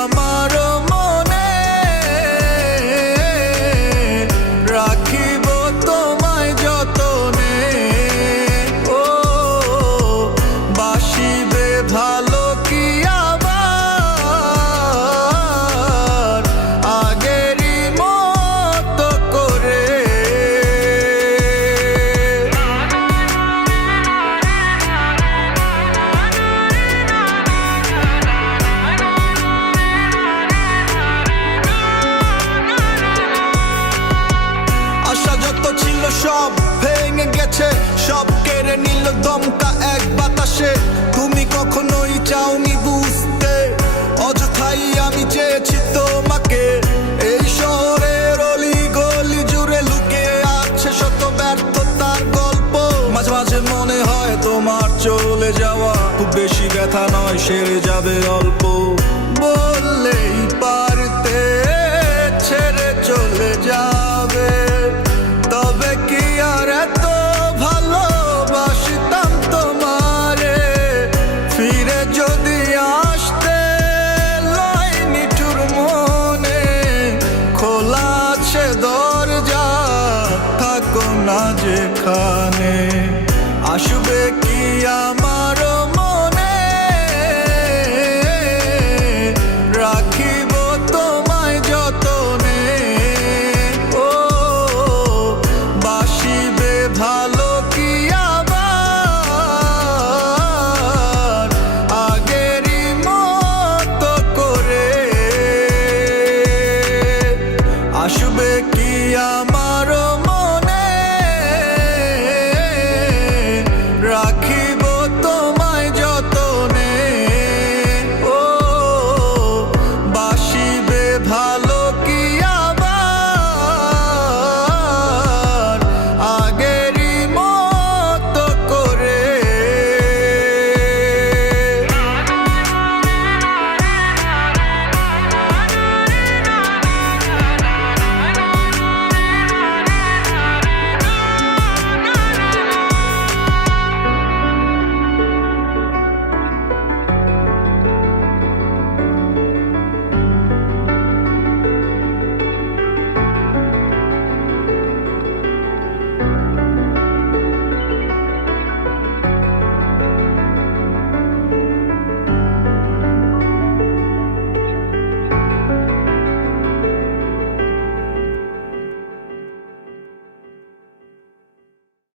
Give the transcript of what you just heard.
আমার মনে রাখিব তোমায় যতনে। ও বাসিবে ভালো কি আবার আগেরই মতো করে। আশা যত ছিল সব ভেঙে গেছে, সব কেড়ে নিল দমকা এক বাতাসে। তুমি কখনোই চাওনি বুঝতে, অযথাই আমি চেয়েছি তোমাকে। এই শহরের অলি গলি জুড়ে লুকিয়ে আছে শত ব্যর্থতার গল্প। মাঝে মাঝে মনে হয় তোমার চলে যাওয়া খুব বেশি ব্যথা নয়, সেরে যাবে অল্প। বললেই পারতে ছেড়ে চলে যাবে, তবে কি আর এত ভালোবাসতাম তোমারে। ফিরে যদি আসতে লয় নিঠুর মনে, খোলা আছে দরজা, থাকো না যেখানে।